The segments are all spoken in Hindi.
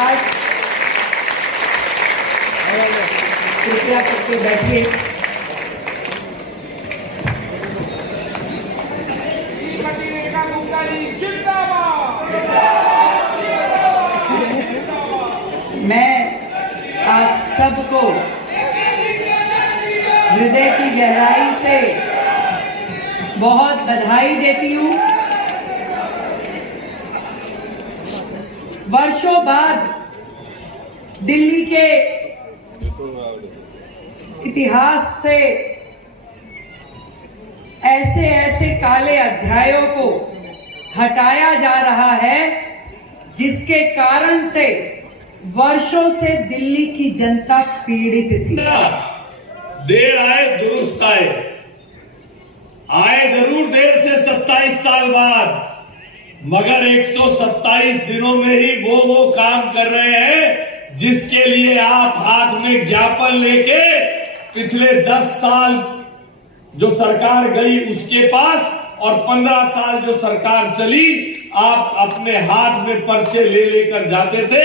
नमस्कार। कृपया करके बैठिए। मैं आप सबको हृदय की गहराई से बहुत बधाई देती हूँ। वर्षों बाद दिल्ली के इतिहास से ऐसे ऐसे काले अध्यायों को हटाया जा रहा है जिसके कारण से वर्षों से दिल्ली की जनता पीड़ित थी। देर आए दुरुस्त आए, आए जरूर देर से 27 साल बाद, मगर 127 दिनों में ही वो काम कर रहे हैं जिसके लिए आप हाथ में ज्ञापन लेके पिछले 10 साल जो सरकार गई उसके पास और 15 साल जो सरकार चली, आप अपने हाथ में पर्चे ले लेकर जाते थे।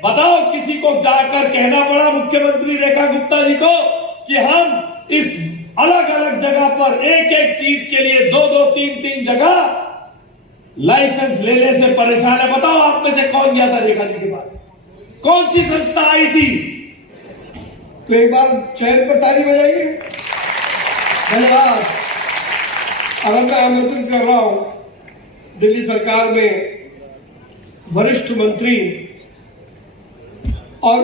बताओ किसी को जाकर कहना पड़ा मुख्यमंत्री रेखा गुप्ता जी को कि हम इस अलग अलग जगह पर एक एक चीज के लिए 2-2, 3-3 जगह लाइसेंस लेने से परेशान है? बताओ आप में से कौन गया था रेखा जी के पास? कौन सी संस्था आई थी? तो एक बार चैन पर ताली बजाइए। धन्यवाद। अगर मैं आमंत्रित कर रहा हूं दिल्ली सरकार में वरिष्ठ मंत्री और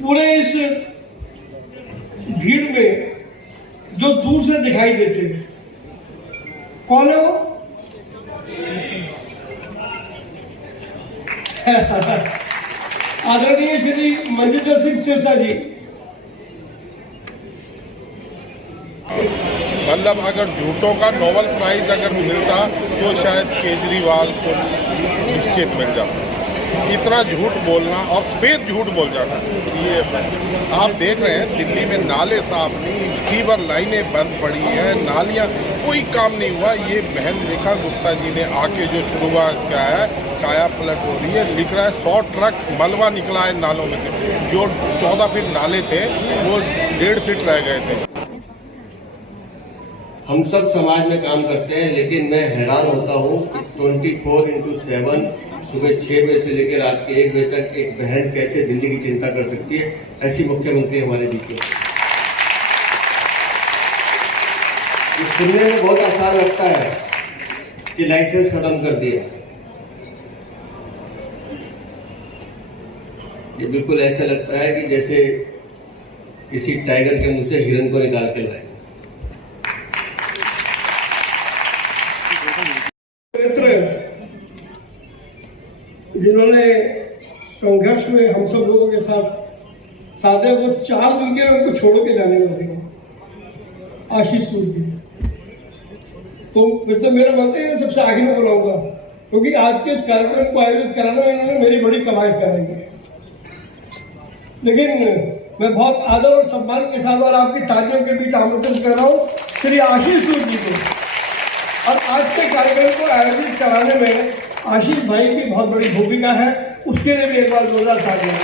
पूरे इस भीड़ में जो दूर से दिखाई देते हैं, कौन है वो? आदरणीय श्री मंजिंदर सिंह सिरसा जी। मतलब अगर झूठों का नोबेल प्राइज अगर मिलता तो शायद केजरीवाल को निश्चित मिल जाता। इतना झूठ बोलना और सफेद झूठ बोल जाना, ये आप देख रहे हैं दिल्ली में नाले साफ नहीं, सीवर लाइनें बंद पड़ी हैं, नालियां, कोई काम नहीं हुआ। ये बहन रेखा गुप्ता जी ने आके जो शुरुआत किया है, काया पलट हो रही है। लिख रहा है 100 ट्रक मलबा निकला है नालों में से, जो 14 फीट नाले थे वो 1.5 फीट रह गए थे। हम सब समाज में काम करते हैं, लेकिन मैं हैरान होता हूँ कि 24x7 सुबह 6 बजे से लेकर रात के 1 बजे तक एक बहन कैसे दिल्ली की चिंता कर सकती है। ऐसी मुख्यमंत्री हमारे बीच में। सुनने में बहुत आसान लगता है कि लाइसेंस खत्म कर दिया। ये बिल्कुल ऐसा लगता है कि जैसे किसी टाइगर के मुंह से हिरन को निकाल के लाए। जिन्होंने संघर्ष में हम सब लोगों के साथ साधे, वो 4 दिन के उनको छोड़ के जाने वाले हैं, आशीष सूर्य। तो वैसे मेरा बनते हैं सबसे आगे में बुलाऊंगा, क्योंकि आज के इस कार्यक्रम को आयोजित कराने में इन्होंने मेरी बड़ी कमाई कराई है। लेकिन मैं बहुत आदर और सम्मान के साथ और आपकी तालियों के बीच आमंत्रित कर रहा हूँ श्री आशीष सूर्य जी को। और आज के कार्यक्रम को आयोजित कराने में आशीष भाई की बहुत बड़ी भूमिका है, उसके लिए भी एक बार जोरदार तालियां।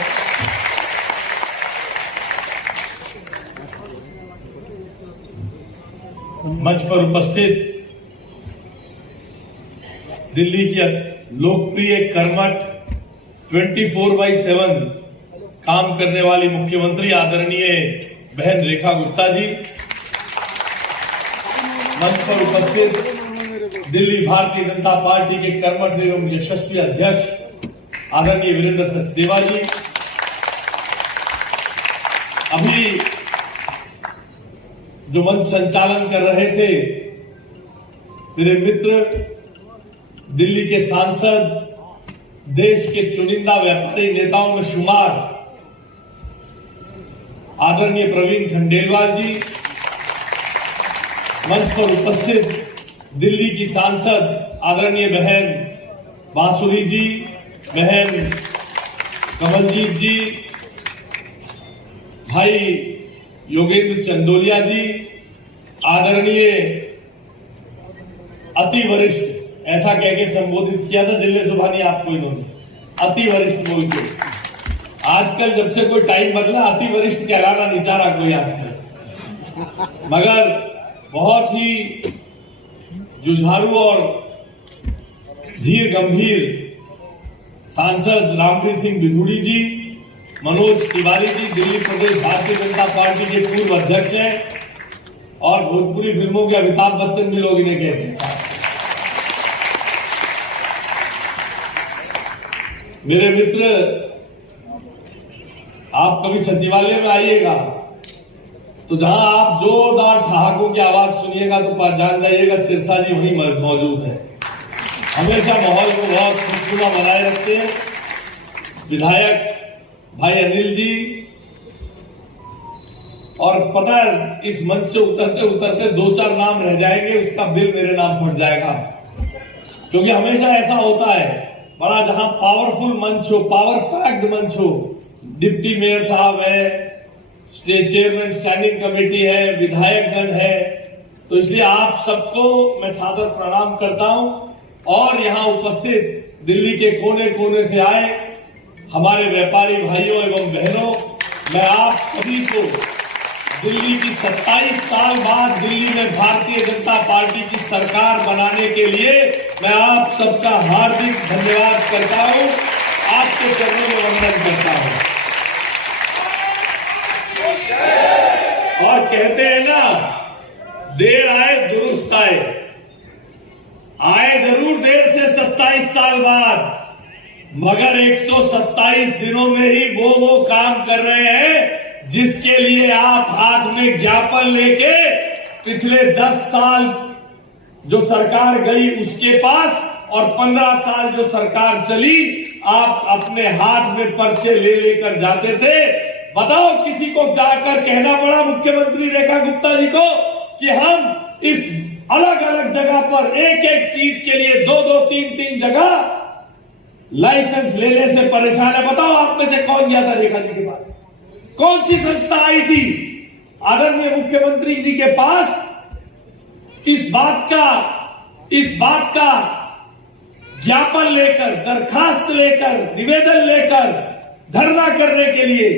मंच पर उपस्थित दिल्ली की लोकप्रिय कर्मठ 24/7 काम करने वाली मुख्यमंत्री आदरणीय बहन रेखा गुप्ता जी, मंच पर उपस्थित दिल्ली भारतीय जनता पार्टी के कर्मठ एवं यशस्वी अध्यक्ष आदरणीय वीरेंद्र सचदेवा जी, अभी जो मंच संचालन कर रहे थे मेरे मित्र, दिल्ली के सांसद, देश के चुनिंदा व्यापारी नेताओं में शुमार आदरणीय प्रवीण खंडेलवाल जी, मंच पर उपस्थित दिल्ली की सांसद आदरणीय बहन बांसुरी जी, बहन कमलजीत जी, भाई योगेंद्र चंदोलिया जी, आदरणीय अति वरिष्ठ, ऐसा कह के संबोधित किया था जिले सुभानी आपको इन्होंने, अति वरिष्ठ बोल के। आजकल जब से कोई टाइम बदला अति वरिष्ठ कहलाना नहीं चाह रहा कोई आजकल, मगर बहुत ही जुझारू और धीर गंभीर सांसद रामवीर सिंह बिधूड़ी जी, मनोज तिवारी जी दिल्ली प्रदेश भारतीय जनता पार्टी के पूर्व अध्यक्ष हैं और भोजपुरी फिल्मों के अमिताभ बच्चन भी लोग इन्हें कहते हैं। मेरे मित्र, आप कभी सचिवालय में आइएगा तो जहां आप जोरदार ठहाकों की आवाज सुनिएगा तो जान जाइएगा सिरसा जी वहीं मौजूद है। हमेशा माहौल को बहुत खुशनुमा बनाए रखते हैं। विधायक भाई अनिल जी, और पता है इस मंच से उतरते उतरते 2-4 नाम रह जाएंगे, उसका बिल मेरे नाम फट जाएगा, क्योंकि हमेशा ऐसा होता है बड़ा जहां पावरफुल मंच हो, पावर पैक्ड मंच हो, डिप्टी मेयर साहब है, स्टेट चेयरमैन स्टैंडिंग कमेटी है, विधायकगण है, तो इसलिए आप सबको मैं सादर प्रणाम करता हूं। और यहां उपस्थित दिल्ली के कोने कोने से आए हमारे व्यापारी भाइयों एवं बहनों, मैं आप सभी को दिल्ली की 27 साल बाद दिल्ली में भारतीय जनता पार्टी की सरकार बनाने के लिए मैं आप सबका हार्दिक धन्यवाद करता हूं, आपके चरणों में वंदन करता हूं। और कहते हैं ना, देर आए दुरुस्त आए, आए जरूर देर से 27 साल बाद, मगर 127 दिनों में ही वो काम कर रहे हैं जिसके लिए आप हाथ में ज्ञापन लेके पिछले 10 साल जो सरकार गई उसके पास और 15 साल जो सरकार चली, आप अपने हाथ में पर्चे ले लेकर जाते थे। बताओ किसी को जाकर कहना पड़ा मुख्यमंत्री रेखा गुप्ता जी को कि हम इस अलग अलग जगह पर एक एक चीज के लिए 2-2, 3-3 जगह लाइसेंस लेने से परेशान है? बताओ आप में से कौन गया था रेखा जी के पास? कौन सी संस्था आई थी आदरणीय मुख्यमंत्री जी के पास इस बात का ज्ञापन लेकर, दरखास्त लेकर, निवेदन लेकर धरना करने के लिए?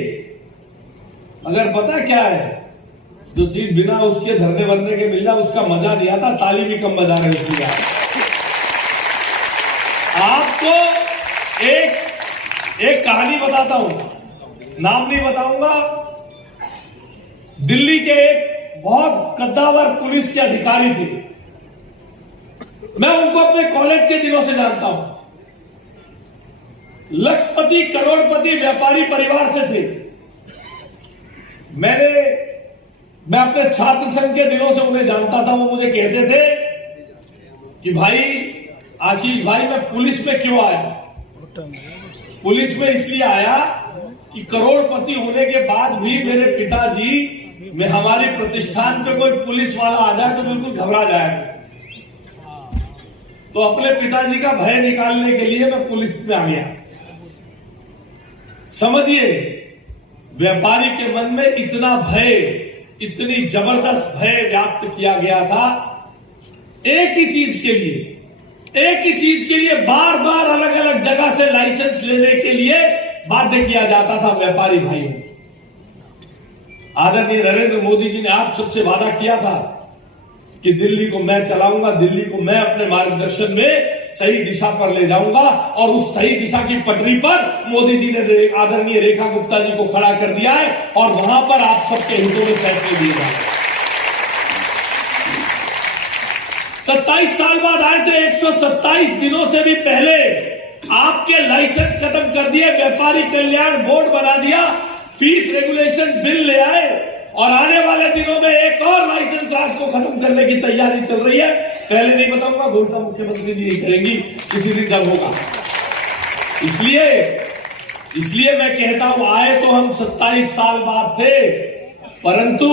अगर पता क्या है, जो चीज बिना उसके धरने वरने के मिल जाए उसका मजा नहीं आता, ताली भी कम बजा रहे उसकी। आपको एक कहानी बताता हूं, नाम नहीं बताऊंगा। दिल्ली के एक बहुत कद्दावर पुलिस के अधिकारी थे, मैं उनको अपने कॉलेज के दिनों से जानता हूं। लखपति करोड़पति व्यापारी परिवार से थे। मैं अपने छात्र संघ के दिनों से उन्हें जानता था। वो मुझे कहते थे कि भाई आशीष भाई, मैं पुलिस में क्यों आया? पुलिस में इसलिए आया कि करोड़पति होने के बाद भी मेरे पिताजी में हमारे प्रतिष्ठान पे कोई पुलिस वाला आ जाए तो बिल्कुल घबरा जाएगा। तो अपने पिताजी का भय निकालने के लिए मैं पुलिस में आ गया। समझिए, व्यापारी के मन में इतना भय, इतनी जबरदस्त भय व्याप्त किया गया था। एक ही चीज के लिए बार बार अलग अलग जगह से लाइसेंस लेने के लिए बाध्य किया जाता था व्यापारी भाइयों। आदरणीय नरेंद्र मोदी जी ने आप सबसे वादा किया था कि दिल्ली को मैं चलाऊंगा, दिल्ली को मैं अपने मार्गदर्शन में सही दिशा पर ले जाऊंगा, और उस सही दिशा की पटरी पर मोदी जी ने आदरणीय रेखा गुप्ता जी को खड़ा कर दिया है और वहां पर आप सबके हितों में फैसले दिए जाए। 27 साल बाद आए थे, 127 दिनों से भी पहले आपके लाइसेंस खत्म कर दिए, व्यापारी कल्याण बोर्ड बना दिया, फीस रेगुलेशन बिल ले आए, और आने वाले दिनों में एक और लाइसेंस राज को खत्म करने की तैयारी चल रही है। पहले नहीं बताऊंगा, घोषणा मुख्यमंत्री जी करेंगी किसी दिन जब होगा। इसलिए मैं कहता हूं, आए तो हम 27 साल बाद थे, परंतु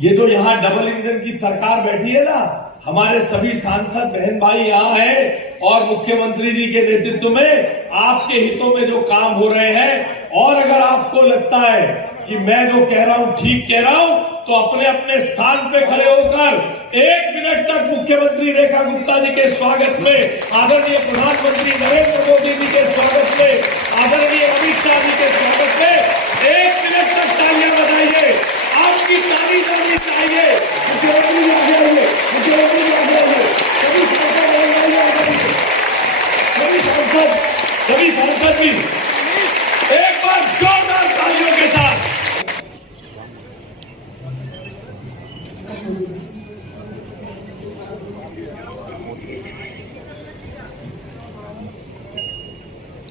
ये जो यहां डबल इंजन की सरकार बैठी है ना, हमारे सभी सांसद बहन भाई यहां हैं और मुख्यमंत्री जी के नेतृत्व में आपके हितों में जो काम हो रहे हैं, और अगर आपको लगता है कि मैं जो कह रहा हूं ठीक कह रहा हूं, तो अपने अपने स्थान पे खड़े होकर 1 मिनट तक मुख्यमंत्री रेखा रेखा गुप्ता जी के स्वागत में, आदरणीय प्रधानमंत्री नरेंद्र मोदी जी के स्वागत में, आदरणीय अमित शाह जी के स्वागत में 1 मिनट तक तालियां बजाइए। आपकी ताली होनी चाहिए। मुख्यमंत्री जी आगे आइए, मुख्यमंत्री जी आगे आइए, सभी सांसद भी एक बार जोरदार तालियों के साथ।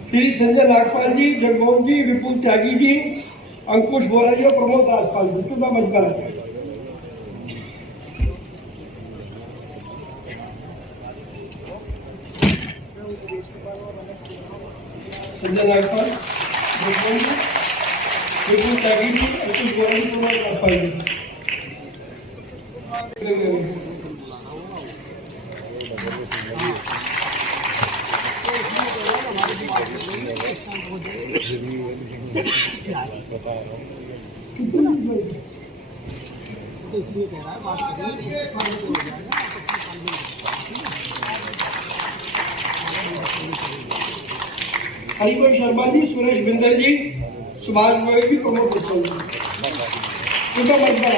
श्री संजय नागपाल जी, जगमोहन जी, विपुल त्यागी जी, अंकुश बोरा जी और प्रमोद राजपाल जी, तो मैं मजबूर है। संजय नागपाल, जगमोहन जी, विपुल त्यागी जी, अंकुश बोरा जी, प्रमोद राजपाल जी। हरिवंश शर्मा जी, सुरेश बिंदर जी, सुभाष गोयल जी, प्रमोद बसोल जी, उनका मजबूर है।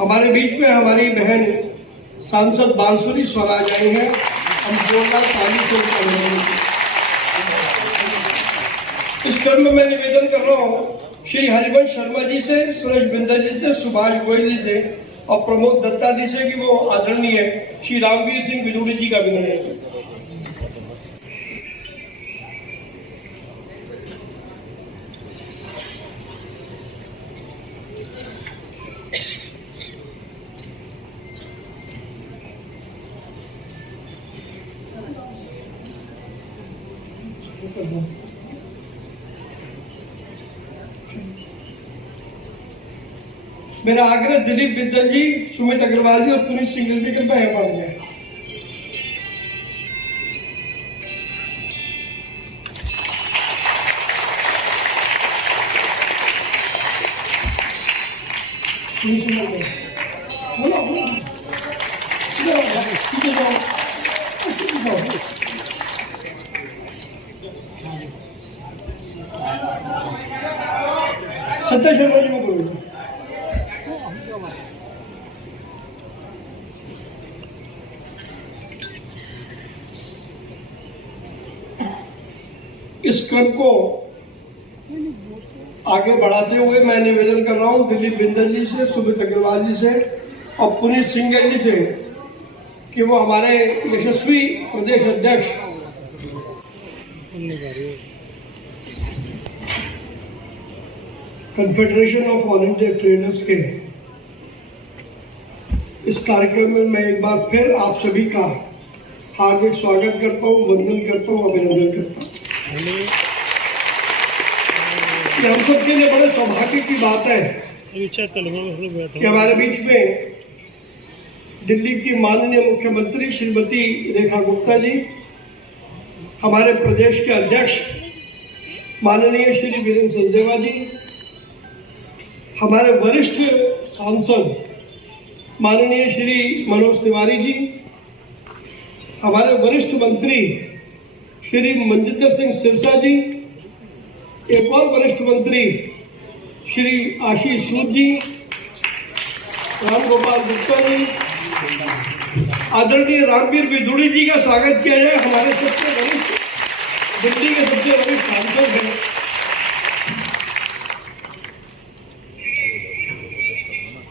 हमारे बीच में हमारी बहन सांसद बांसुरी स्वराज आई हैं। हम जोरदार ताली से उनका अभिनंदन करते हैं। इस क्रम में मैं निवेदन कर रहा हूँ श्री हरिवंश शर्मा जी से, सुरेश बिंदर जी से, सुभाष गोयल जी से और प्रमोद दत्ता जी से कि वो आदरणीय श्री रामवीर सिंह बिजूड़ी जी का अभिनंदन करते हैं। मेरा आग्रह दिलीप बिंदल जी, सुमित अग्रवाल जी और पुनीत सिंगल जी कृपया यहाँ पर जाए। सत्य शर्मा जी को बोलो। इस क्रम को आगे बढ़ाते हुए मैं निवेदन कर रहा हूं दिलीप बिंदल जी से, सुमित अग्रवाल जी से और पुनीत सिंगल जी से कि वो हमारे यशस्वी प्रदेश अध्यक्ष confederation of all India traders के इस कार्यक्रम में मैं एक बार फिर आप सभी का हार्दिक स्वागत करता हूँ, वंदन करता हूँ, अभिनंदन करता हूँ। हम सबके लिए बड़े सौभाग्य की बात है कि हमारे बीच में दिल्ली की माननीय मुख्यमंत्री श्रीमती रेखा गुप्ता जी, हमारे प्रदेश के अध्यक्ष माननीय श्री वीरेंद्र सचदेवा जी, हमारे वरिष्ठ सांसद माननीय श्री मनोज तिवारी जी, हमारे वरिष्ठ मंत्री श्री मनजिंदर सिंह सिरसा जी, एक और वरिष्ठ मंत्री श्री आशीष सूद जी, राम गोपाल गुप्ता जी, आदरणीय रामवीर बिजूड़ी जी का स्वागत किया जाए। हमारे सबसे वरिष्ठ दिल्ली के सबसे वरिष्ठ सांसद हैं।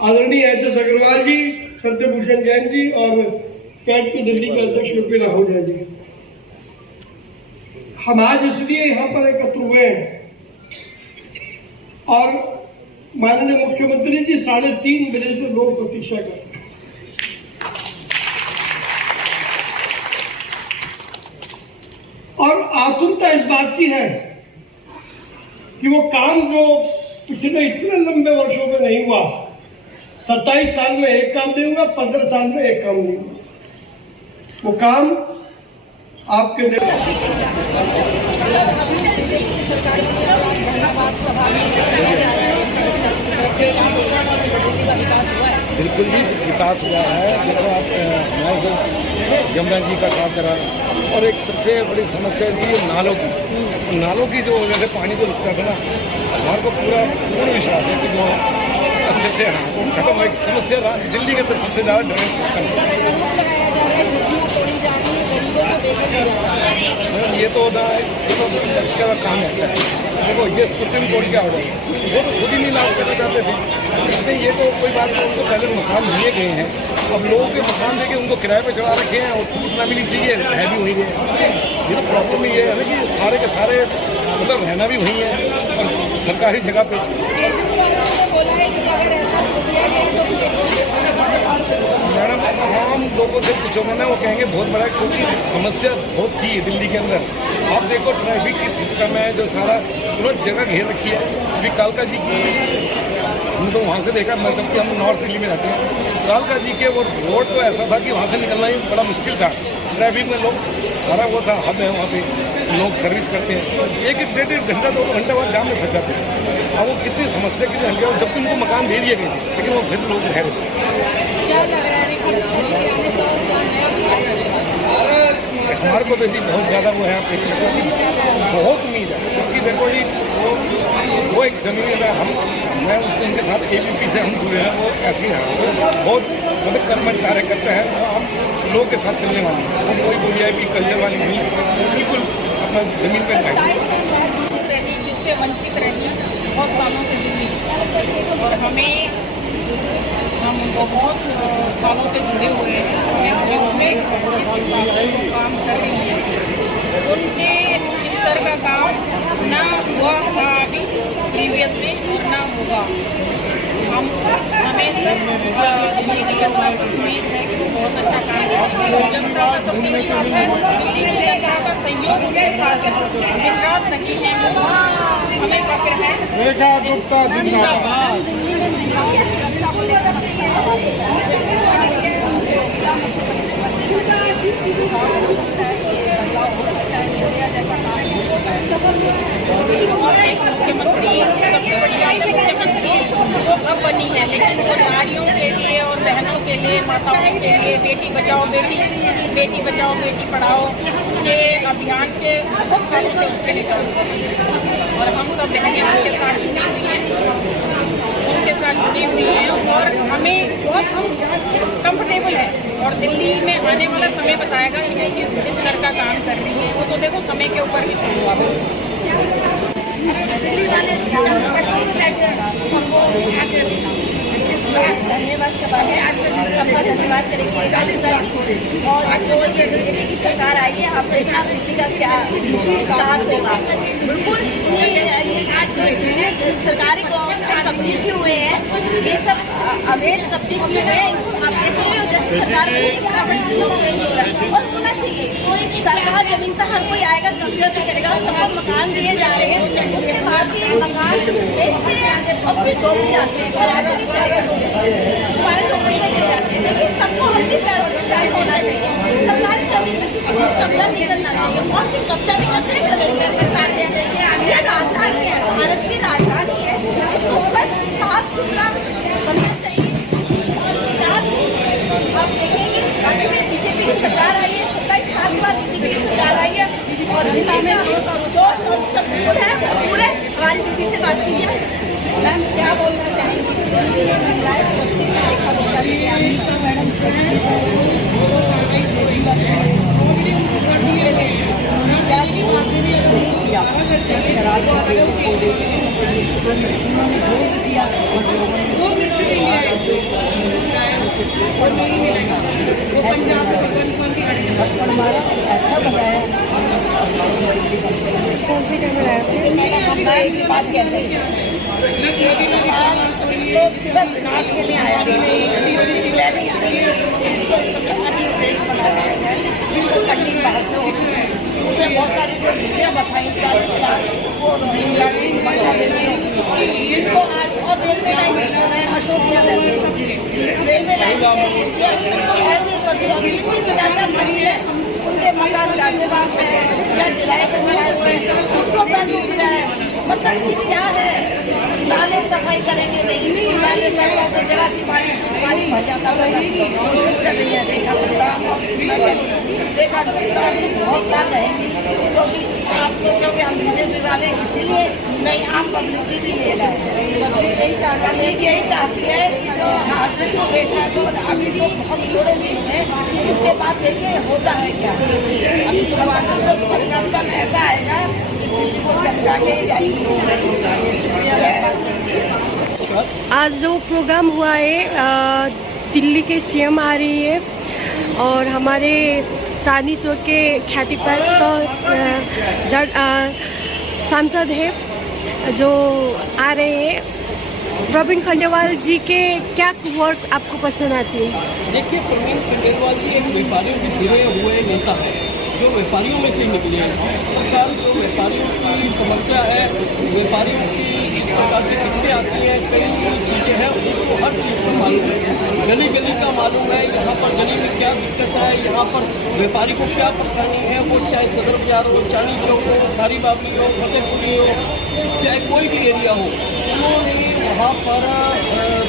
आदरणीय एस अग्रवाल जी, सत्यभूषण जैन जी और कैट की दिल्ली के अध्यक्ष यूपी राहुल जी। हम आज इसलिए यहाँ पर एकत्र हुए हैं और माननीय मुख्यमंत्री जी 3:30 बजे से लोग प्रतीक्षा कर रहे हैं। और आतुरता इस बात की है कि वो काम जो पिछले इतने लंबे वर्षों में नहीं हुआ, 27 साल में एक काम नहीं हुआ, 15 साल में एक काम नहीं हुआ, वो काम आपके बिल्कुल भी विकास हुआ है। देखो आप मैं जो यमुना जी का काम करा और एक सबसे बड़ी समस्या थी नालों की जो वजह से पानी को रुकता था ना, हमारे को पूर्ण विश्वास है कि जो अच्छे से खत्म हो। एक समस्या दिल्ली के अंदर सबसे ज़्यादा ड्रेनेज सिस्टम, ये तो ना इसका काम ऐसा है। देखो ये सुप्रीम कोर्ट के ऑर्डर वो तो खुद ही नहीं लागू करना चाहते थे, इसमें ये तो कोई बात नहीं, उनको पहले मकान दिए गए हैं, अब लोगों के मकान देके उनको किराए पे चढ़ा रखे हैं और टूटना भी नहीं चाहिए, है भी वही है। ये तो प्रॉब्लम ये है ना कि सारे के सारे मतलब रहना भी वही है और सरकारी जगह पे। मैडम आम लोगों से पूछोगे ना, वो कहेंगे बहुत बड़ा, क्योंकि समस्या बहुत थी दिल्ली के अंदर। आप देखो ट्रैफिक की सिस्टम है जो सारा तुरंत जगह घेर रखी है। अभी कालका जी की हम तो वहाँ से देखा, मैं जबकि हम नॉर्थ दिल्ली में रहते हैं, कालका जी के वो रोड तो ऐसा था कि वहाँ से निकलना ही बड़ा मुश्किल था। ट्रैफिक में लोग सारा वो था, हब है वहाँ पे लोग सर्विस करते हैं, एक डेढ़ घंटा 2 घंटे बाद जाम में फंस जाते हैं। अब वो कितनी समस्या कितनी हल्के, और जबकि उनको मकान दे दिए गए थे लेकिन वो फिर लोग रह रहे। हमारे को तो जी बहुत ज़्यादा वो है अपेक्षा की बहुत उम्मीद है, क्योंकि देखो जी वो एक जमीन है, मैं उनके साथ ABP से हम जुड़े हैं, वो ऐसी है बहुत मतलब कर्मठ कार्य करते हैं, वो हम लोग के साथ चलने वाले हैं, हम कोई VIP कल्चर वाली नहीं, बिल्कुल अपना जमीन पर जिससे वंचित रही बहुत सालों से जुड़ी, और हम उनको बहुत सालों से जुड़े हुए हैं, हमें जिस हिसाब से वो काम कर रही है उनके स्तर का काम ना हुआ था अभी प्रीवियस में और ना होगा। हमें सब दिल्ली की जनता से उम्मीद है कि वो बहुत अच्छा काम करेंगे। जनता का सबसे बड़ी बात है, दिल्ली की जनता का सहयोग उनके साथ दिन रात नहीं है, हमें फक्र है। रेखा गुप्ता जिंदाबाद। और एक मुख्यमंत्री सबसे बड़ी बात है, मुख्यमंत्री वो अब बनी है, लेकिन वो नारियों के लिए और बहनों के लिए, माताओं के लिए बेटी बचाओ बेटी पढ़ाओ के अभियान के बहुत सालों से उसके लिए काम कर रही है, और हम सब बहनें उनके साथ जुड़ी हुई हैं और हमें बहुत हम कंफर्टेबल है। और दिल्ली में आने वाला समय बताएगा कि मैं किस स्तर का काम कर रही है, वो तो देखो समय के ऊपर भी हुआ। धन्यवाद के बाद सबका धन्यवाद करेंगे। और जो ये बीजेपी की सरकार आई है, अब देखना दिल्ली का क्या विकास होगा। बिल्कुल ये सरकारी कब्जे किए हुए हैं, ये सब अवैध कब्जे किए हुए हैं। आप देखोगे जैसे सरकार चेंज हो रहा है और होना चाहिए। सरकार जमीन का हर कोई आएगा, कब्जा भी करेगा, सबको मकान दिए जा रहे हैं, उसके बाद भी मकान बेचते हैं और फिर छोड़ जाते हैं और आगे भी जाएगा हमारे नौकरी में गिर जाते हैं। लेकिन सबको अपनी प्राइवेटाइज होना चाहिए, सरकारी जमीन में कब्जा नहीं करना चाहिए। और फिर कब्जा भी करते हैं सरकार ने। ये राजधानी है, भारत की राजधानी है, इसको बस साफ सुथरा बनना चाहिए। आप देखेंगे बाकी में बीजेपी की सरकार आई है, 27 साल के बाद बीजेपी की सरकार आई है और दिल्ली में जोश और सब है पूरे। हमारी दीदी से बात कीजिए, मैम क्या बोलना चाहेंगी? महिलाएं सुरक्षित कौन सी बात कैसे तो सिर्फ विनाश के लिए आया देश बनाया है। बिल्कुल फंडिंग बाहर से होती है, उसमें बहुत सारी जो नीतियाँ बताई जा रही है वो बांग्लादेश जिनको आज और railway line Ashok railway line ऐसे मरी है, उनके मकान लाजवाब है, किराए पर मिला है, उसको मिला है। मतलब क्या है सफाई करेंगे नहीं हमारे सरकार को जरा सी पानी भर जाता है कोशिश कर रही है देखा बहुत साल रहेंगी क्योंकि आप सोचोगे हम बीजेपी वाले इसीलिए नहीं आम पब्लिक भी ले रहे हैं यही चाहती है जो हाथ को देखा तो अभी तो बहुत जोड़े नहीं है उसके बाद देखिए होता है क्या अभी परिवर्तन ऐसा आएगा को चमका के आज जो प्रोग्राम हुआ है दिल्ली के सीएम आ रही है और हमारे चांदनी चौक के ख्याति प्राप्त सांसद है जो आ रहे हैं। प्रवीण खंडेलवाल जी के क्या वर्क आपको पसंद आती है? देखिए, प्रवीण खंडेलवाल जी एक व्यापारियों के घिरे हुए नेता है जो व्यापारियों में से निकले हैं। सरकार जो व्यापारियों की समस्या है, व्यापारियों की इस प्रकार की दिक्कतें आती हैं, कई चीज़ें हैं उनको हर चीज़ को मालूम है, गली गली का मालूम है, यहाँ पर गली में क्या दिक्कत है, यहाँ पर व्यापारी को क्या परेशानी है, वो चाहे सदर बाजार हो, चांदनी चौक हो, थारी बाबली हो, फतेहपुरी हो, चाहे कोई भी एरिया हो, उन्होंने वहाँ पर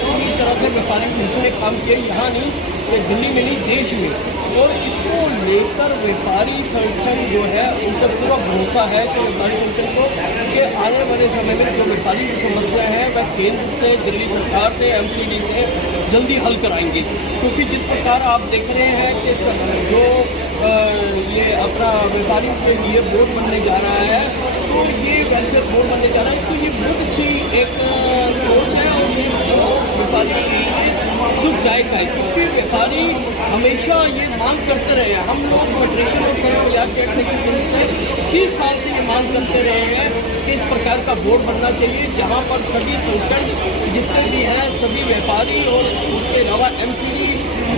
पूरी तरह से व्यापारी ने काम किया, यहाँ नहीं दिल्ली में नहीं देश में। और इसको लेकर व्यापारी संगठन जो है उनका पूरा भरोसा है कि व्यापारी संगठन को कि आने वाले समय में जो व्यापारी की समस्या है वह केंद्र से, दिल्ली सरकार से, एमपीडी से जल्दी हल कराएंगे। क्योंकि जिस प्रकार आप देख रहे हैं कि जो ये अपना व्यापारियों के लिए बोर्ड बनने जा रहा है, तो ये वेलफेयर बोर्ड बनने जा रहा है, तो ये बहुत अच्छी एक सोच है और ये व्यापारी सुख जायका है। क्योंकि व्यापारी हमेशा ये मांग करते रहे हैं, हम लोग फेडरेशन और संघ बाजार के से 30 साल से ये मांग करते रहे हैं कि इस प्रकार का बोर्ड बनना चाहिए जहाँ पर सभी संगठन जितने भी हैं सभी व्यापारी और उसके अलावा एमपीडी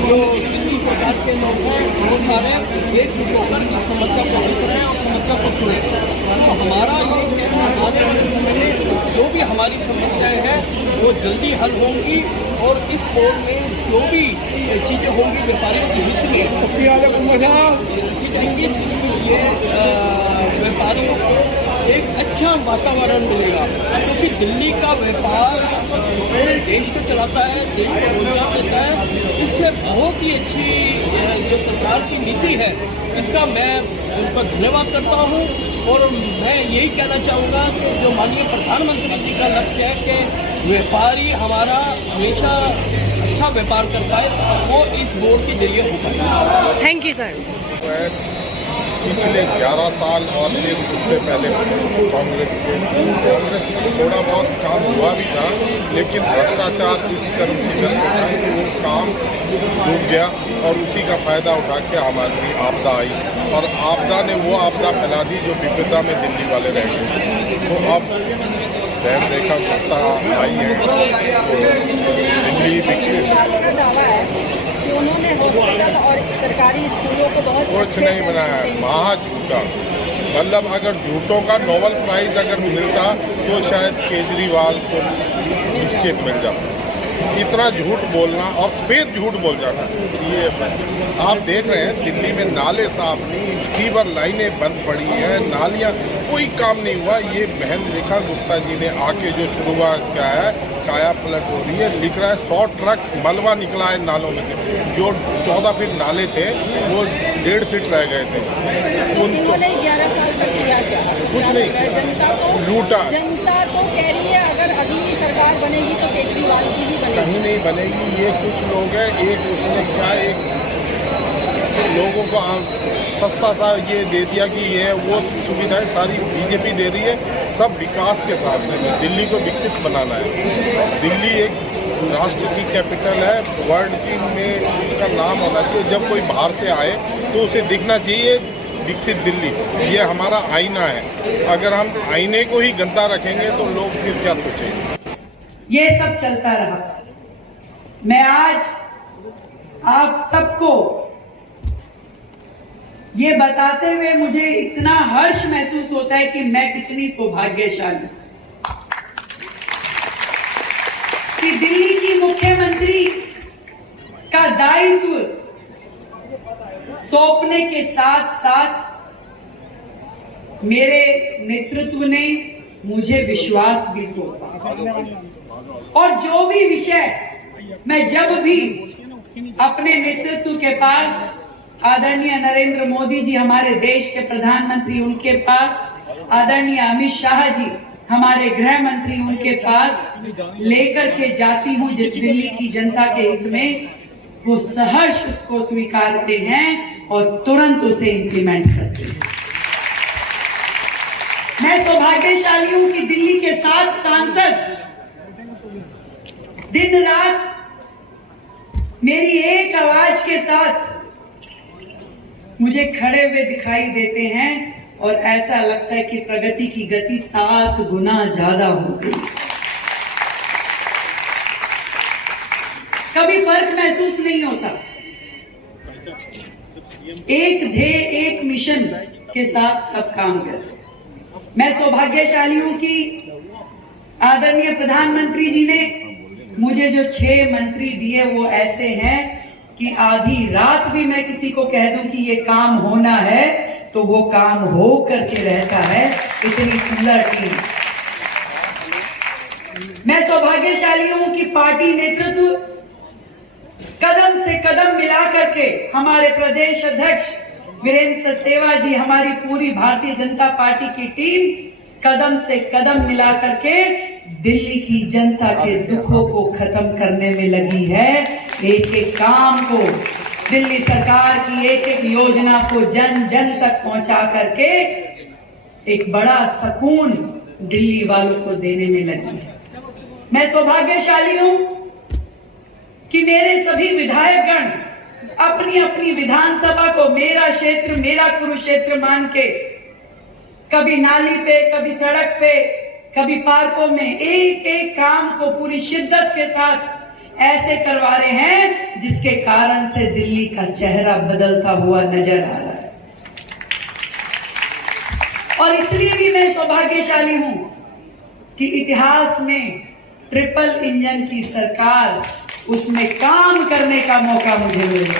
जो दिल्ली सरकार के लोग हैं वो सारे एक जुट होकर इस समस्या को हल करें और समस्या को सुने। तो हमारा ये कहना आने वाले समय में जो भी हमारी समस्याएं हैं वो जल्दी हल होंगी और इस बोर्ड में जो भी चीज़ें होंगी व्यापारियों के हित में रखी जाएंगी, जिसमें ये व्यापारियों को एक अच्छा वातावरण मिलेगा। क्योंकि दिल्ली का व्यापार पूरे देश को चलाता है, देश को रोजगार देता है, इससे बहुत ही अच्छी जो सरकार की नीति है इसका मैं उनका धन्यवाद करता हूँ। और मैं यही कहना चाहूँगा कि जो माननीय प्रधानमंत्री जी का लक्ष्य है कि व्यापारी हमारा हमेशा अच्छा व्यापार कर पाए, वो इस बोर्ड के जरिए हो पाए। Thank you sir. पिछले 11 साल और फिर उससे पहले कांग्रेस में थोड़ा बहुत काम हुआ भी था, लेकिन भ्रष्टाचार इस कर्म से करते थे कि वो काम डूब गया और उसी का फायदा उठा के आम आदमी आपदा आई और आपदा ने वो आपदा फैला दी जो विविधता में दिल्ली वाले रह गए। तो अब दैव रेखा सत्ता आई है तो दिल्ली विकसित उन्होंने हॉस्पिटल और सरकारी स्कूलों को बहुत कुछ नहीं बनाया है, महा झूठा। मतलब अगर झूठों का नोबेल प्राइज अगर मिलता तो शायद केजरीवाल को निश्चित मिल जाता। इतना झूठ बोलना और सफेद झूठ बोल जाना, ये आप देख रहे हैं दिल्ली में नाले साफ नहीं, सीवर लाइनें बंद पड़ी हैं, नालियां कोई काम नहीं हुआ। ये बहन रेखा गुप्ता जी ने आके जो शुरुआत किया है, काया पलट हो रही है। लिख रहा है 100 ट्रक मलबा निकला है नालों में से, जो 14 फीट नाले थे वो 1.5 फीट रह गए थे। उनको 11 साल तक किया क्या? कुछ नहीं, जनता को लूटा। जनता तो कह रही है अगर अभी सरकार बनेगी तो केजरीवाल की भी बनेगी। कहीं नहीं बनेगी। ये कुछ लोग हैं, एक उसने क्या एक लोगों को सस्ता सा ये दे दिया कि ये वो सुविधाएं सारी बीजेपी दे रही है, सब विकास के साथ में। दिल्ली को विकसित बनाना है। दिल्ली एक राष्ट्र की कैपिटल है, वर्ल्ड की में उसका नाम होना चाहिए। जब कोई बाहर से आए तो उसे दिखना चाहिए विकसित दिल्ली। ये हमारा आईना है। अगर हम आईने को ही गंदा रखेंगे तो लोग फिर क्या सोचेंगे। ये सब चलता रहा। मैं आज आप सबको ये बताते हुए मुझे इतना हर्ष महसूस होता है कि मैं कितनी सौभाग्यशाली कि दिल्ली की मुख्यमंत्री का दायित्व सौंपने के साथ साथ मेरे नेतृत्व ने मुझे विश्वास भी सौंपा। और जो भी विषय मैं जब भी अपने नेतृत्व के पास, आदरणीय नरेंद्र मोदी जी हमारे देश के प्रधानमंत्री, उनके पास आदरणीय अमित शाह जी हमारे गृह मंत्री, उनके पास लेकर के जाती हूं जिस दिल्ली की जनता के हित में, वो सहर्ष उसको स्वीकारते हैं और तुरंत उसे इंप्लीमेंट करते हैं। मैं सौभाग्यशाली हूं कि दिल्ली के 7 सांसद दिन रात मेरी एक आवाज के साथ मुझे खड़े हुए दिखाई देते हैं और ऐसा लगता है कि प्रगति की गति 7 गुना ज्यादा हो गई। कभी फर्क महसूस नहीं होता। एक ध्येय, एक मिशन के साथ सब काम करते। मैं सौभाग्यशाली हूं कि आदरणीय प्रधानमंत्री जी ने मुझे जो 6 मंत्री दिए वो ऐसे हैं कि आधी रात भी मैं किसी को कह दूं कि ये काम होना है तो वो काम हो करके रहता है। इतनी सुंदर टीम। मैं सौभाग्यशाली हूं कि पार्टी नेतृत्व कदम से कदम मिला करके, हमारे प्रदेश अध्यक्ष वीरेंद्र सचदेवा जी, हमारी पूरी भारतीय जनता पार्टी की टीम कदम से कदम मिला करके दिल्ली की जनता के दुखों को खत्म करने में लगी है। एक एक काम को, दिल्ली सरकार की एक एक योजना को जन जन तक पहुंचा करके एक बड़ा सुकून दिल्ली वालों को देने में लगी है। मैं सौभाग्यशाली हूं कि मेरे सभी विधायकगण अपनी अपनी विधानसभा को मेरा क्षेत्र, मेरा कुरुक्षेत्र मान के कभी नाली पे, कभी सड़क पे, कभी पार्कों में एक एक काम को पूरी शिद्दत के साथ ऐसे करवा रहे हैं जिसके कारण से दिल्ली का चेहरा बदलता हुआ नजर आ रहा है। और इसलिए भी मैं सौभाग्यशाली हूं कि इतिहास में ट्रिपल इंजन की सरकार, उसमें काम करने का मौका मुझे मिला।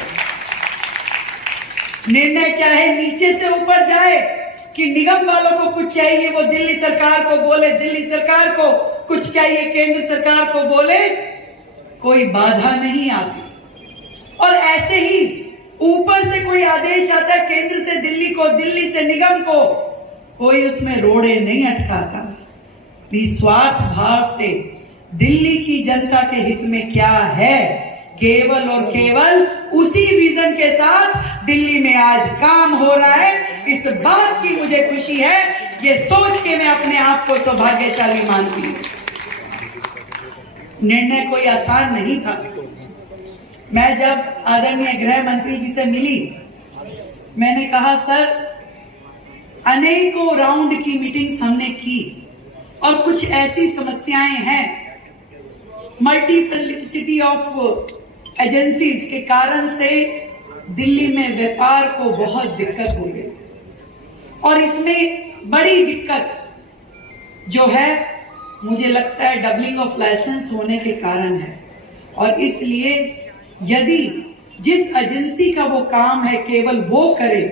निर्णय चाहे नीचे से ऊपर जाए कि निगम वालों को कुछ चाहिए वो दिल्ली सरकार को बोले, दिल्ली सरकार को कुछ चाहिए केंद्र सरकार को बोले, कोई बाधा नहीं आती। और ऐसे ही ऊपर से कोई आदेश आता है केंद्र से दिल्ली को, दिल्ली से निगम को, कोई उसमें रोड़े नहीं अटकाता। निस्वार्थ भाव से दिल्ली की जनता के हित में क्या है, केवल और केवल उसी विजन के साथ दिल्ली में आज काम हो रहा है। इस बात की मुझे खुशी है। ये सोच के मैं अपने आप को सौभाग्यशाली मानती हूं। निर्णय कोई आसान नहीं था। मैं जब आदरणीय गृह मंत्री जी से मिली, मैंने कहा सर, अनेकों राउंड की मीटिंग्स हमने की और कुछ ऐसी समस्याएं हैं, मल्टीप्लिसिटी ऑफ एजेंसीज के कारण से दिल्ली में व्यापार को बहुत दिक्कत हो गई। और इसमें बड़ी दिक्कत जो है, मुझे लगता है डबलिंग ऑफ लाइसेंस होने के कारण है। और इसलिए यदि जिस एजेंसी का वो काम है केवल वो करे,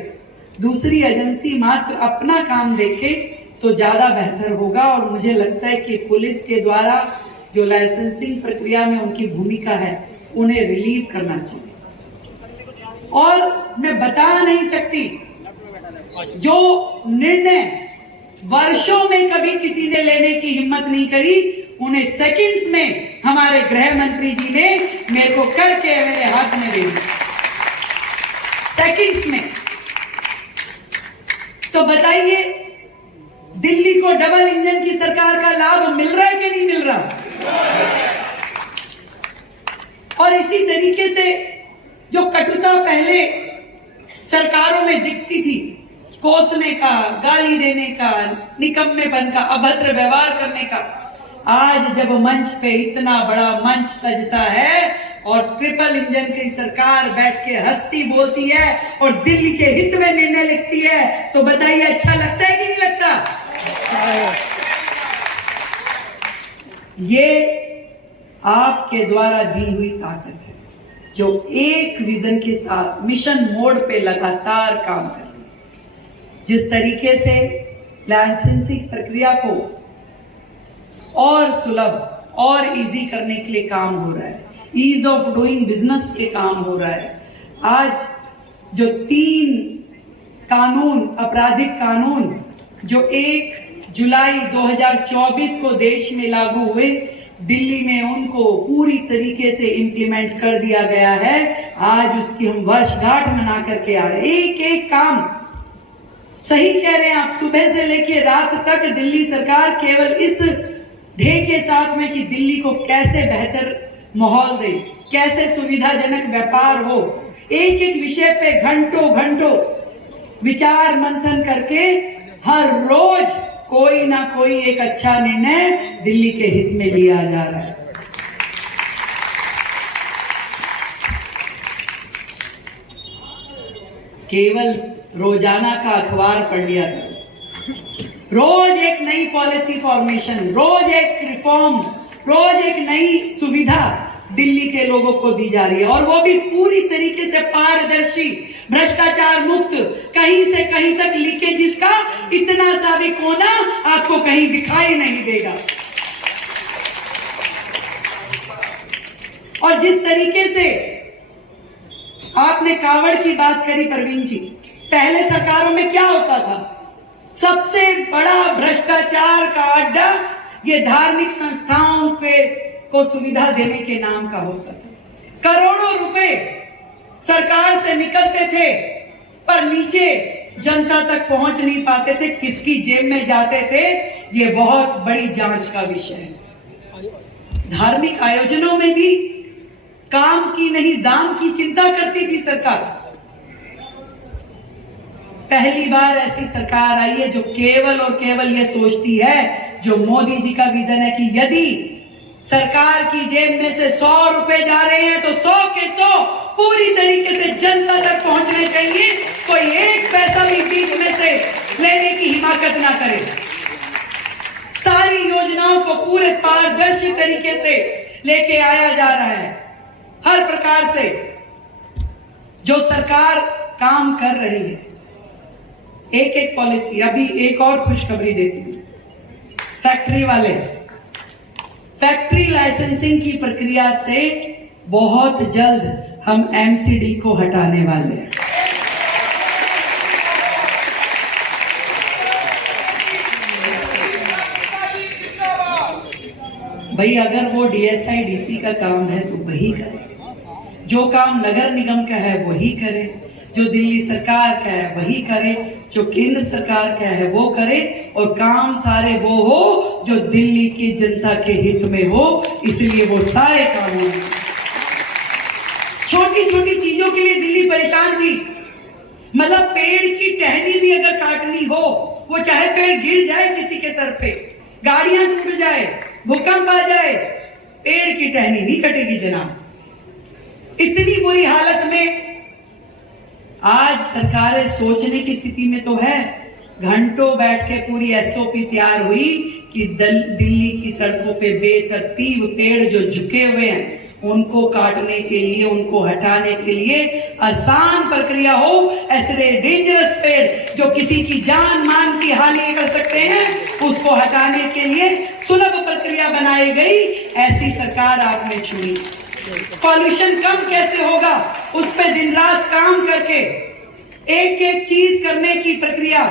दूसरी एजेंसी मात्र अपना काम देखे, तो ज्यादा बेहतर होगा। और मुझे लगता है कि पुलिस के द्वारा जो लाइसेंसिंग प्रक्रिया में उनकी भूमिका है, उन्हें रिलीव करना चाहिए। और मैं बता नहीं सकती, जो निर्णय वर्षों में कभी किसी ने लेने की हिम्मत नहीं करी, उन्हें सेकंड्स में हमारे गृह मंत्री जी ने मेरे को करके मेरे हाथ में दे दिया, सेकंड्स में। तो बताइए, दिल्ली को डबल इंजन की सरकार का लाभ मिल रहा है कि नहीं मिल रहा? और इसी तरीके से जो कटुता पहले सरकारों में दिखती थी, कोसने का, गाली देने का, निकम्मेपन का, अभद्र व्यवहार करने का, आज जब मंच पे इतना बड़ा मंच सजता है और ट्रिपल इंजन की सरकार बैठ के हंसती बोलती है और दिल्ली के हित में निर्णय लिखती है, तो बताइए अच्छा लगता है कि नहीं लगता? ये आपके द्वारा दी हुई ताकत है, जो एक विजन के साथ मिशन मोड पे लगातार काम कर रही है। जिस तरीके से लाइसेंसिंग प्रक्रिया को और सुलभ और इजी करने के लिए काम हो रहा है, ईज ऑफ डूइंग बिजनेस के काम हो रहा है। आज जो 3 कानून, आपराधिक कानून जो 1 जुलाई 2024 को देश में लागू हुए, दिल्ली में उनको पूरी तरीके से इम्प्लीमेंट कर दिया गया है। आज उसकी हम वर्षगांठ मना करके आ रहे हैं। एक एक काम, सही कह रहे हैं आप, सुबह से लेके रात तक दिल्ली सरकार केवल इस ध्येय के साथ में कि दिल्ली को कैसे बेहतर माहौल दे, कैसे सुविधाजनक व्यापार हो, एक एक विषय पे घंटों घंटों विचार मंथन करके हर रोज कोई ना कोई एक अच्छा निर्णय दिल्ली के हित में लिया जा रहा है। केवल रोजाना का अखबार पढ़ लिया करो, रोज एक नई पॉलिसी फॉर्मेशन, रोज एक रिफॉर्म, रोज एक नई सुविधा दिल्ली के लोगों को दी जा रही है, और वो भी पूरी तरीके से पारदर्शी, भ्रष्टाचार मुक्त, कहीं से कहीं तक लीकेजिस का इतना सा भी कोना आपको कहीं दिखाई नहीं देगा। और जिस तरीके से आपने कावड़ की बात करी प्रवीण जी, पहले सरकारों में क्या होता था? सबसे बड़ा भ्रष्टाचार का अड्डा ये धार्मिक संस्थाओं को सुविधा देने के नाम का होता था। करोड़ों रुपए सरकार से निकलते थे पर नीचे जनता तक पहुंच नहीं पाते थे, किसकी जेब में जाते थे, ये बहुत बड़ी जांच का विषय है। धार्मिक आयोजनों में भी काम की नहीं दाम की चिंता करती थी सरकार। पहली बार ऐसी सरकार आई है जो केवल और केवल ये सोचती है, जो मोदी जी का विजन है कि यदि सरकार की जेब में से 100 रुपए जा रहे हैं तो 100 के 100 पूरी तरीके से जनता तक पहुंचने चाहिए। कोई एक पैसा भी बीच में से लेने की हिमाकत ना करे। सारी योजनाओं को पूरे पारदर्शी तरीके से लेके आया जा रहा है। हर प्रकार से जो सरकार काम कर रही है, एक एक पॉलिसी। अभी एक और खुशखबरी देती हूं, फैक्ट्री वाले, फैक्ट्री लाइसेंसिंग की प्रक्रिया से बहुत जल्द हम एमसीडी को हटाने वाले हैं। भाई अगर वो डीएसआई डीसी का काम है तो वही करे, जो काम नगर निगम का है वही करे, जो दिल्ली सरकार का है वही करे, जो केंद्र सरकार का है वो करे, और काम सारे वो हो जो दिल्ली की जनता के हित में हो। इसलिए वो सारे काम हो। छोटी छोटी चीजों के लिए दिल्ली परेशान थी। मतलब पेड़ की टहनी भी अगर काटनी हो, वो चाहे पेड़ गिर जाए किसी के सर पे, गाड़ियां टूट जाए, भूकंप आ जाए, पेड़ की टहनी नहीं कटेगी जनाब। इतनी बुरी हालत में आज सरकारें सोचने की स्थिति में तो है। घंटों बैठ के पूरी एसओपी तैयार हुई कि दिल्ली की सड़कों पे बेतरतीब पेड़ जो झुके हुए हैं उनको काटने के लिए, उनको हटाने के लिए आसान प्रक्रिया हो। ऐसे डेंजरस पेड़ जो किसी की जान मान की हानि कर सकते हैं, उसको हटाने के लिए सुलभ प्रक्रिया बनाई गई। ऐसी सरकार आपने चुनी। पॉल्यूशन कम कैसे होगा, उस पर दिन रात काम करके एक एक चीज करने की प्रक्रिया।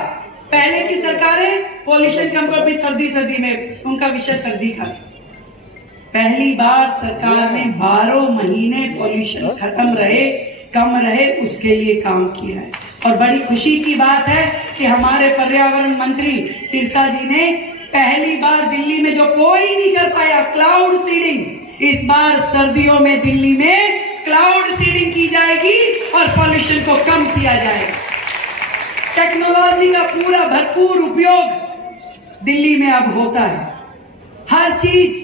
पहले की सरकारें पॉल्यूशन कम कर भी सर्दी में, उनका विषय सर्दी का। पहली बार सरकार ने 12 महीने पॉल्यूशन खत्म रहे, कम रहे, उसके लिए काम किया है। और बड़ी खुशी की बात है कि हमारे पर्यावरण मंत्री सिरसा जी ने पहली बार दिल्ली में जो कोई नहीं कर पाया, क्लाउड सीडिंग, इस बार सर्दियों में दिल्ली में क्लाउड सीडिंग की जाएगी और पॉल्यूशन को कम किया जाएगा। टेक्नोलॉजी का पूरा भरपूर उपयोग दिल्ली में अब होता है। हर चीज,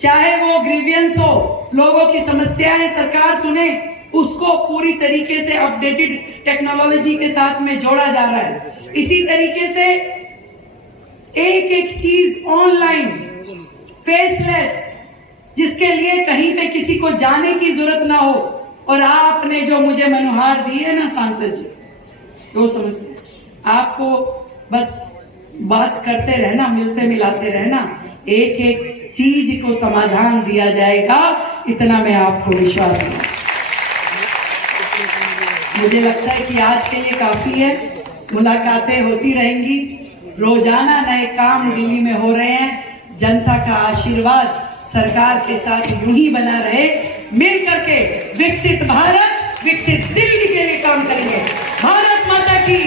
चाहे वो ग्रीवियंस हो, लोगों की समस्याएं सरकार सुने, उसको पूरी तरीके से अपडेटेड टेक्नोलॉजी के साथ में जोड़ा जा रहा है। इसी तरीके से एक एक चीज ऑनलाइन, फेसलेस, जिसके लिए कहीं पे किसी को जाने की जरूरत ना हो। और आपने जो मुझे मनुहार दी है ना सांसद जी, वो समझते, आपको बस बात करते रहना, मिलते मिलाते रहना, एक एक चीज को समाधान दिया जाएगा, इतना मैं आपको विश्वास दूं। मुझे लगता है कि आज के लिए काफी है। मुलाकातें होती रहेंगी, रोजाना नए काम दिल्ली में हो रहे हैं। जनता का आशीर्वाद सरकार के साथ यूं ही बना रहे। मिल करके विकसित भारत, विकसित दिल्ली के लिए काम करेंगे। भारत माता की